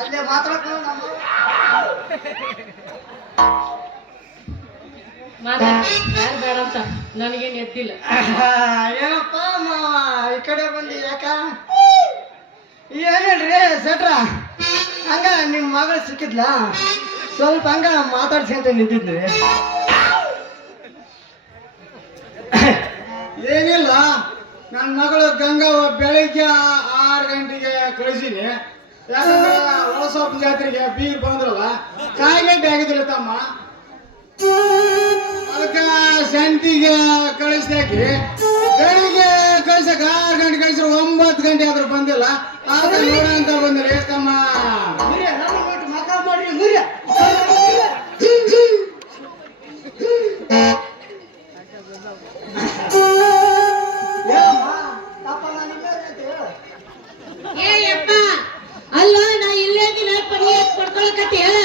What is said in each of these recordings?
ಅಲ್ಲೇ ಮಾತಾಡಕ್ ಯಾರು ಬೇಡ ಅಂತ ನನಗೇನು ಎದ್ದಿಲ್ಲ. ಏನಪ್ಪ ಮಾವ ಈ ಕಡೆ ಬಂದಿ ಯಾಕ? ಏನೇಳ್ರಿ ಸೆಟ್ರ ಹಂಗ ನಿಮ್ಮ ಮಗಳು ಸಿಕ್ಕಿದ್ಲ, ಸ್ವಲ್ಪ ಹಂಗ ಮಾತಾಡ್ಸ್ಕೊಂತ ನಿಂತಿದ್ರಿ. ಏನಿಲ್ಲ, ನನ್ನ ಮಗಳು ಗಂಗವ್ವ ಬೆಳಿಗ್ಗೆ 6 ಗಂಟೆಗೆ ಕಳಿಸೀನಿ. ಯಾಕಂದ್ರೆ ಹೊಳಸೊಪ್ಪ ಜಾತ್ರೆಗೆ ಬೀರ್ ಬಂದ್ರಲ್ಲ, ಕಾಯಿಗಡ್ಡೆ ಆಗಿದ್ದಿಲ್ಲ ತಮ್ಮ, ಅದಕ್ಕೆ ಸಂತಿಗೆ ಕಳಿಸ್ದಾಕಿ ಬೆಳಿಗ್ಗೆ ಕಳ್ಸಕ್ 6 ಗಂಟೆ ಕಳಿಸ್ರೆ 9 ಗಂಟೆ ಆದ್ರೂ ಬಂದಿಲ್ಲ. ಆಗ ನೋಡ ಅಂತ ಬಂದ್ರೆ ತಮ್ಮ ಮಕ ಮಾಡಿ ಮುರಿಯ ಅಲ್ಲ ನಾ ಇಲ್ಲೇ ದಿನ ಪನಿ ಪಡ್ಕೊಳಕತ್ತಿ ಹೇಳ.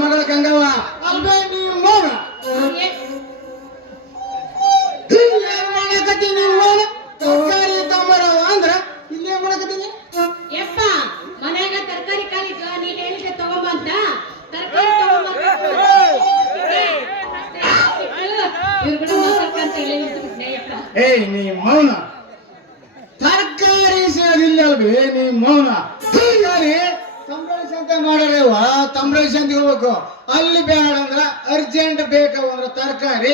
ಮಗಳ ಗಂಗವ್ವ ಅಲ್ವೇ ನೀವು ಮೌನ ಮಾಡಕತ್ತಿ, ನೀವು ಮೌನ ತರಕಾರಿ ತಗೊಂಬರವ ಅಂದ್ರ ಇಲ್ಲೇ ಮಾಡಕತ್ತೀನಿ. ಯಪ್ಪ ಮನ್ಯಾಗ ತರಕಾರಿ ಕಾಲಿಟ್ಟು ನೀ ಹೇಳಿದ್ದೆ ತಗೊಂಬಂತ ತರಕಾರಿ ತಗೊಂಬಂತ ಏಯ್ ನೀ ಮೌನ, ತರಕಾರಿ ಸೇರಿಲ್ಲ ಅಲ್ವೇ ನೀ ಮೌನ. ತರಕಾರಿ ತಂಬ್ರಾಳಿ ಸಂತೆ ಮಾಡರೇವ, ತಂಬ್ರಾಳಿ ಸಂತೆ ಹೋಗ್ಬೇಕು. ಅಲ್ಲಿ ಬೇಡ ಅಂದ್ರ ಅರ್ಜೆಂಟ್ ಬೇಕಾವ ಅಂದ್ರ ತರಕಾರಿ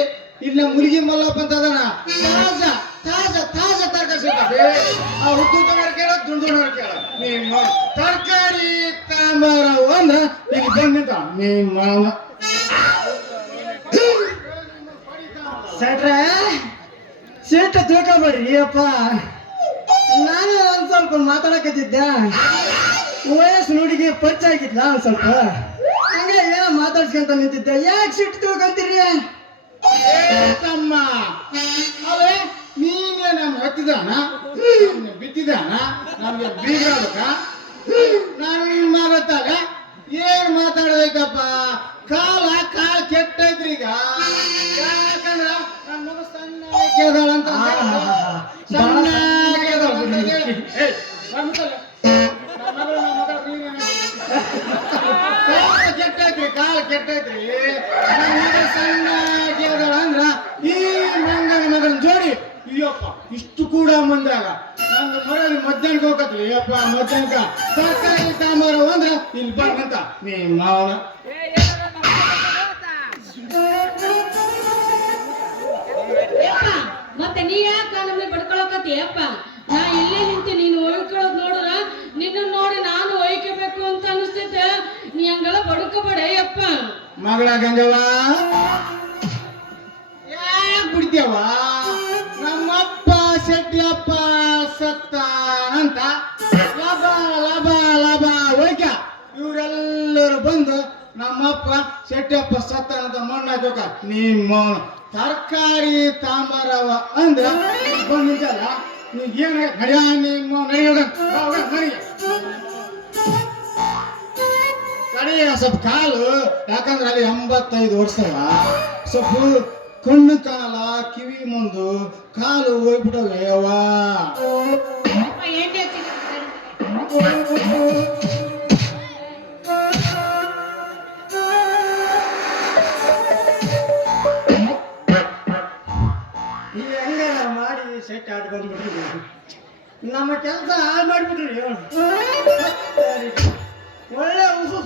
ಇಲ್ಲ ಮುಲ್ಗಿ ಮಲ್ಲಪ್ಪ ಅಂತ ಅದನ ತಾಜಾ ತಾಜಾ ತಾಜಾ ತರಕಾರಿ ಸಿಗ್ತದೆ. ಆ ಹುಟ್ಟುದವ್ರ ಕೇಳ ದುಂಡುನವ್ರ ಕೇಳ. ನೀ ತರಕಾರಿ ತಾಂಬಾರವ ಅಂದ್ರ ಈಗ ಬಂದಿದ್ದ ನೀ ಮೌನ. ಸೆಟ್ರೆ ಸೀಟ ತಿಳ್ಕೊಬೇಡ್ರಿ ಅಪ್ಪ, ನಾನು ಒಂದ್ ಸ್ವಲ್ಪ ಮಾತಾಡಕತ್ತಿದ್ದೆ. ವಯಸ್ಸು ನುಡಿಗೆ ಪರಿಚಯ ಆಗಿದ್ಲ ಒಂದ್ ಸ್ವಲ್ಪ, ಹಂಗೆ ಏನೋ ಮಾತಾಡ್ಸ್ಕೊಂತ ನಿಂತಿದ್ದೆ. ಯಾಕೆ ಸಿಟ್ಟು ತಿಳ್ಕೊಂತೀರಿ ತಮ್ಮ? ಅದೇ ನೀನೇ ನಮ್ ಹತ್ತಿದಾನ ಬಿತ್ತಿದಾನ ನಮ್ಗೆ ಬೀಗ ನಾನು ನಿನ್ ಮಾತಾಗ ಏನ್ ಮಾತಾಡಬೇಕಪ್ಪ? ಕಾಲ ಕೆಟ್ಟೈತ್ರಿ ಈಗ. ಯಾಕಂದ್ರ ನನ್ನ ಮಗ ಸಣ್ಣ ಕೇದಾಳಂತ ಸಣ್ಣ ಕಾಲ ಕೆಟ್ಟೈತ್ರಿ. ನನ್ನ ಮಗ ಸಣ್ಣ ಕೇದಾಳ ಅಂದ್ರ ಈ ಮಂಗನ ಮಗನ ಜೋಡಿ ಅಯ್ಯಪ್ಪ ಇಷ್ಟು ಕೂಡ ಮುಂದಾಗ ನನ್ನ ಮಗ ಮಧ್ಯಾಹ್ನಕ್ಕೆ ಹೋಗತ್ರಿ. ಅಪ್ಪ ಮಧ್ಯಾಹ್ನಕ ತರಕಾರಿ ತಾಂಬಾರವ ಅಂದ್ರ ಇಲ್ಲಿ ಬಂದಂತ ನೀ ಮಾವನ. ಮತ್ತೆ ನೀ ಯಾಕ ನಮ್ಗೆ ಬಡ್ಕೊಳಕತ್ತಿ ಅಪ್ಪ? ನಾ ಇಲ್ಲೇ ನಿಂತು ನೀನು ಒಯ್ಕೊಳ್ಳೋದು ನೋಡ್ರ ನಿನ್ನ ನೋಡಿ ನಾನು ಒಯ್ಕೋಬೇಕು ಅಂತ ಅನಿಸ್ತೈತೆ. ನೀ ಹಂಗೆಲ್ಲ ಬಡ್ಕೋಬೇಡ ಅಪ್ಪ. ಮಗಳ ಗಂಗವ್ವ ಯಾಕೆ ಬಿಡ್ತೀಯವ್ವ? ನಮ್ಮಪ್ಪ ಶೆಟ್ಟಿಯಪ್ಪ ಸತ್ತಾನಂತ ಲಾಭ ಲಾಭ ಲಾಭ ಒಯ್ಕ ಇವರೆಲ್ಲರೂ ಬಂದು ನಮ್ಮಪ್ಪ ಶೆಟ್ಟಿಯಪ್ಪ ಸತ್ತಾನಂತ ಮಣ್ಣು ಹಾಕೋಕ ನಿಮ್ಮ ತರಕಾರಿ ತಾಂಬಾರವ ಅಂದ್ರ ಬಂದಿದ್ದಲ್ಲ ನೀಗೇನ ನಡಿಯ ನಿಮ್ಮ ಕಡೆಯ ಸ್ವಲ್ಪ ಕಾಲು, ಯಾಕಂದ್ರೆ ಅಲ್ಲಿ 85 ವರ್ಷವ ಸ್ವಲ್ಪ ಕಣ್ಣು ಕಾಣಲ್ಲ, ಕಿವಿ ಮುಂದು ಕಾಲು ಹೋಗ್ಬಿಟ್ಟವೆ ಯವ್ವ. ಮಾಡಿ ಸೆಟ್ ಆಟ ಬಂದ್ಬಿಟ್ರಿ, ನಮ್ಮ ಕೆಲಸ ಹಾಳು ಮಾಡಿಬಿಟ್ರಿ. ಒಳ್ಳೆ ಉಸು